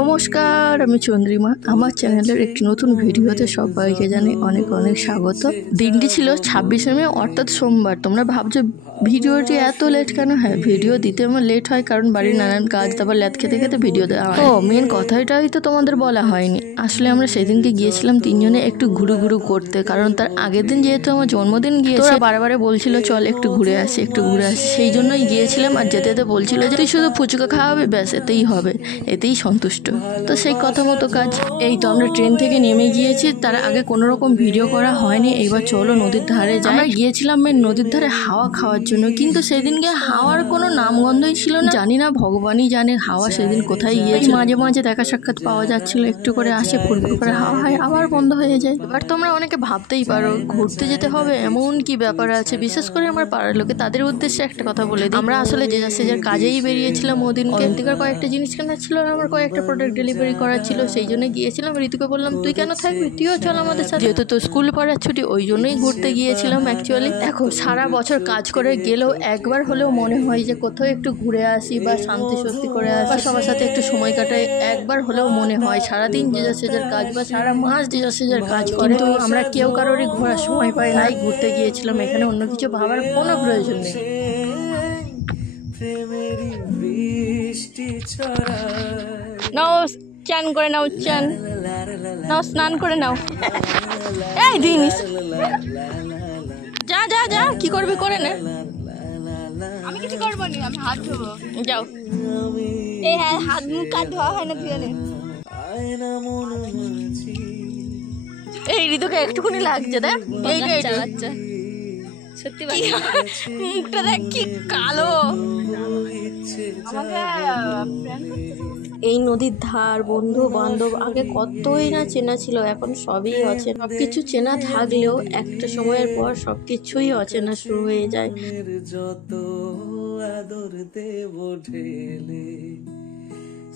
নমস্কার, আমি চন্দ্রিমা। আমার চ্যানেলের একটি নতুন ভিডিওতে সবাইকে জানাই অনেক অনেক স্বাগত। দিনটি ছিল 26শে মে অর্থাৎ সোমবার। তোমরা ভাবছো ভিডিওটি এত লেট কেন? হ্যাঁ, ভিডিও দিতে আমার লেট হয় কারণ বাড়ির নানান কাজ, তারপর ল্যাদ খেতে খেতে ভিডিও দেওয়া হয়। মেন কথাটাই তো তোমাদের বলা হয়নি। আসলে আমরা সেদিনকে গিয়েছিলাম তিনজনে একটু ঘুরু করতে, কারণ তার আগের দিন যেহেতু আমার জন্মদিন গিয়েছে, বারে বলছিল চল একটু ঘুরে আসি। সেই জন্যই গিয়েছিলাম। আর যেতে যেতে বলছিল যে তুই শুধু ফুচকা খাওয়াবে, ব্যাস এতেই হবে, এতেই সন্তুষ্ট। তো সেই কথা মতো কাজ। এই তো আমরা ট্রেন থেকে নেমে গিয়েছি, তার আগে কোনো রকম ভিডিও করা হয়নি। এইবার চলো নদীর ধারে যাই। আমরা গিয়েছিলাম নদীর ধারে হাওয়া খাওয়ার জন্য, কিন্তু সেদিনকে হাওয়ার কোনো নামগন্ধই ছিল না। জানি না, ভগবানই জানে হাওয়া সেদিন কোথায় গিয়েছে। মাঝে মাঝে দেখা সাক্ষাৎ পাওয়া যাচ্ছিল, একটু করে আসে, ফুরফুর করে হাওয়া হয়, আবার বন্ধ হয়ে যায়। এবার তোমরা অনেকে ভাবতেই পারো ঘুরতে যেতে হবে এমন কি ব্যাপার আছে। বিশেষ করে আমার পাড়ার লোকে, তাদের উদ্দেশ্যে একটা কথা বলে দিই। আমরা আসলে যে যার কাজেই বেরিয়েছিলাম ওদিনকে। অন্তিকার কয়েকটা জিনিস কেনার ছিল আর আমার কয়েকটা প্রোডাক্ট ডেলিভারি করার ছিল, সেই জন্য গিয়েছিলাম। ঋতুকে বললাম তুই কেন থাকবি, তুইও চল আমাদের সাথে, যেহেতু তো স্কুল পড়ার ছুটি, ওই জন্যই ঘুরতে গিয়েছিলাম অ্যাকচুয়ালি। দেখো, সারা বছর কাজ করে গেলেও একবার হলেও মনে হয় যে কোথাও একটু ঘুরে আসি বা শান্তি সত্যি করে আসি, সবার সাথে একটু সময় কাটাই, একবার হলেও মনে হয়। সারাদিন যে যার কাজ বা সারা মাস যে যার কাজ করে, কিন্তু আমরা কেউ কারোরই ঘোরার সময় পাই না। ঘুরতে গিয়েছিলাম, এখানে অন্য কিছু ভাবার কোনো প্রয়োজন নেই। নাও চান করে নাও, স্নান করে নাও। এই জিনিস যা যা যা, কি করবি করে নে। আমি কিছু করবো না, আমি হাত ধোবো। যাও। এই হ্যাঁ, হাত মুখ কাট ধোয়া হয় না, ধুয়ে নে। এই ঋতুকে একটুখানি লাগছে, দেখ বাচ্চা সত্যি মুখটা দেখ কি কালো। এই নদীর ধার, বন্ধু বান্ধব, আগে কতই না চেনা ছিল, এখন সবই অচেনা। সবকিছু চেনা থাকলেও একটা সময়ের পর সবকিছুই অচেনা শুরু হয়ে যায়। যত আদর দেব ঢেলে,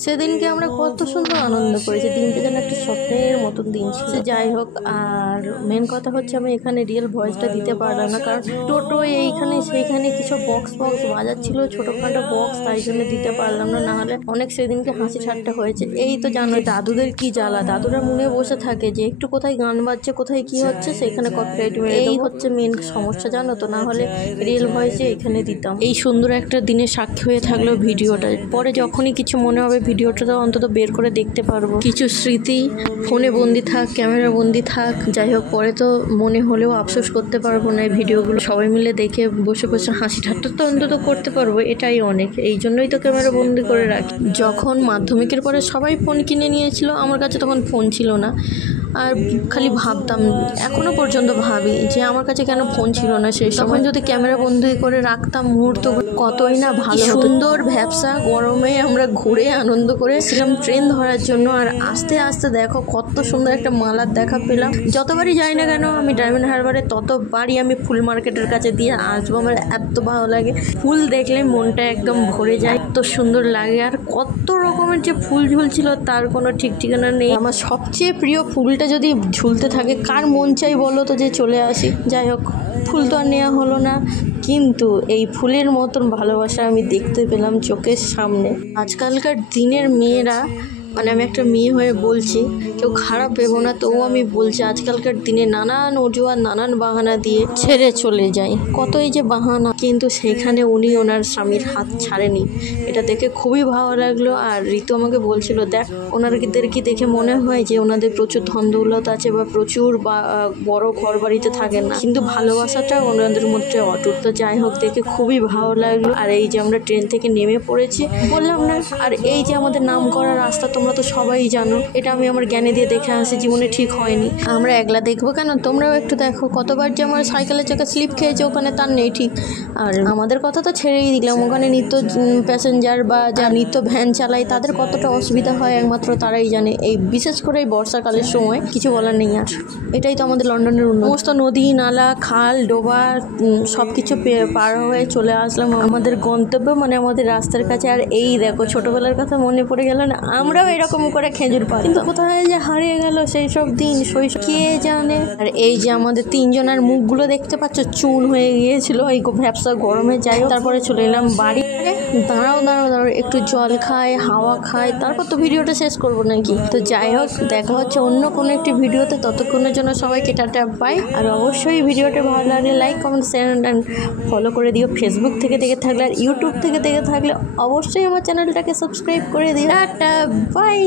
সেদিনকে আমরা কত সুন্দর আনন্দ করেছি। দিনটা যেন একটা স্বপ্নের মতন দিন ছিল। যাই হোক, আর মেন কথা হচ্ছে আমি এখানে রিয়েল ভয়েসটা দিতে পারলাম না, কারণ টোটো এইখানে সেইখানে কিছু বক্স বাজাচ্ছিল, ছোটোখাটো বক্স, তাই জন্য দিতে পারলাম না। নাহলে অনেক সেদিনকে হাসি ঠাট্টা হয়েছে। এই তো জানো দাদুদের কি জ্বালা, দাদুরা মনে বসে থাকে যে একটু কোথায় গান বাজছে, কোথায় কি হচ্ছে, সেখানে কপিরাইট মেরে দেবো। এই হচ্ছে মেন সমস্যা, জানো তো। না হলে রিয়েল ভয়েসে এখানে দিতাম। এই সুন্দর একটা দিনের সাক্ষী হয়ে থাকলো ভিডিওটা। পরে যখনই কিছু মনে হবে ভিডিওটা তো অন্তত বের করে দেখতে পারবো। কিছু স্মৃতি ফোনে বন্দি থাক, ক্যামেরা বন্দি থাক, যাই হোক, পরে তো মনে হলেও আফসোস করতে পারবো না। এই ভিডিওগুলো সবাই মিলে দেখে বসে বসে হাসি ঠাট্টা তো অন্তত করতে পারবো, এটাই অনেক। এই জন্যই তো ক্যামেরা বন্দি করে রাখি। যখন মাধ্যমিকের পরে সবাই ফোন কিনে নিয়েছিল, আমার কাছে তখন ফোন ছিল না। আর খালি ভাবতাম, এখনো পর্যন্ত ভাবি যে আমার কাছে কেন ফোন ছিল না সেই সময়। যদি ক্যামেরা বন্দি করে রাখতাম মুহূর্ত, কতই না ভালো। সুন্দর ভ্যাবসা গরমে আমরা ঘুরে আনন্দ করেছিলাম ট্রেন ধরার জন্য। আর আস্তে আস্তে দেখো কত সুন্দর একটা মালার দেখা পেলাম। যতবারই যাই না কেন আমি ডায়মন্ড হারবারে, ততবারই আমি ফুল মার্কেটের কাছে দিয়ে আসবো। আমার এত ভালো লাগে, ফুল দেখলে মনটা একদম ভরে যায়, এত সুন্দর লাগে। আর কত রকমের যে ফুল ঝুলছিল তার কোনো ঠিক ঠিকানা নেই। আমার সবচেয়ে প্রিয় ফুলটা যদি ঝুলতে থাকে, কার মন চাই বলো তো যে চলে আসি। যাই হোক, ফুল তো আর নেওয়া হলো না, কিন্তু এই ফুলের মতন ভালোবাসা আমি দেখতে পেলাম চোখের সামনে। আজকালকার দিনের মেয়েরা, মানে আমি একটা মেয়ে হয়ে বলছি, কেউ খারাপ ভেবো না, তবুও আমি বলছি আজকালকার দিনে নানান অজুহাত, নানান বাহানা দিয়ে ছেড়ে চলে যায়। কতই যে বাহানা, কিন্তু সেখানে উনি ওনার স্বামীর হাত ছাড়েনি। এটা দেখে খুবই ভালো লাগলো। আর ঋতু আমাকে বলছিল, দেখ ওনাদের কি দেখে মনে হয় যে ওনাদের প্রচুর ধন দৌলত আছে বা প্রচুর বড় ঘর বাড়িতে থাকেন না, কিন্তু ভালোবাসাটা ওনাদের মধ্যে অটুট। তো যাই হোক, দেখে খুবই ভালো লাগলো। আর এই যে আমরা ট্রেন থেকে নেমে পড়েছি, বললাম না, আর এই যে আমাদের নাম করা রাস্তা, তোমরা তো সবাই জানো, এটা আমি আমার জ্ঞানে দিয়ে দেখে আসি, জীবনে ঠিক হয়নি। আমরা একলা দেখবো কেন, তোমরাও একটু দেখো। কতবার যে আমার সাইকেলের চাকা স্লিপ খেয়েছে ওখানে, তার নেই ঠিক। আর আমাদের কথা তো ছেড়েই দিলাম, ওখানে নিত্য প্যাসেঞ্জার বা যা নিত্য ভ্যান চালায় তাদের কতটা অসুবিধা হয় একমাত্র তারাই জানে। এই বিশেষ করে এই বর্ষাকালের সময় কিছু বলার নেই। আর এটাই তো আমাদের লন্ডনের সমস্ত নদী নালা খাল ডোবা সব কিছু পার হয়ে চলে আসলাম আমাদের গন্তব্য, মানে আমাদের রাস্তার কাছে। আর এই দেখো, ছোটবেলার কথা মনে পড়ে গেল না, আমরাও এরকম করে খেজুর পাতা, কিন্তু কোথায় যে হারিয়ে গেল সেই সব দিন শৈশব কে জানে। আর এই যে আমাদের তিনজনের মুখগুলো দেখতে পাচ্ছ চুন হয়ে গিয়েছিল এই ব্যবসা গরমে। যাই হোক তারপরে চলে এলাম বাড়ি। দাঁড়াও একটু জল খাই, হাওয়া খাই, তারপর তো ভিডিওটা শেষ করবো নাকি। তো যাই হোক দেখা হচ্ছে অন্য কোনো একটি ভিডিওতে, ততক্ষণের জন্য সবাইকে টাটা বাই। আর অবশ্যই ভিডিওটা ভালো লাগলে like comment share and follow করে দিও। ফেসবুক থেকে দেখে থাকলে আর ইউটিউব থেকে দেখে থাকলে অবশ্যই আমার চ্যানেলটাকে সাবস্ক্রাইব করে দিও। Tata bye.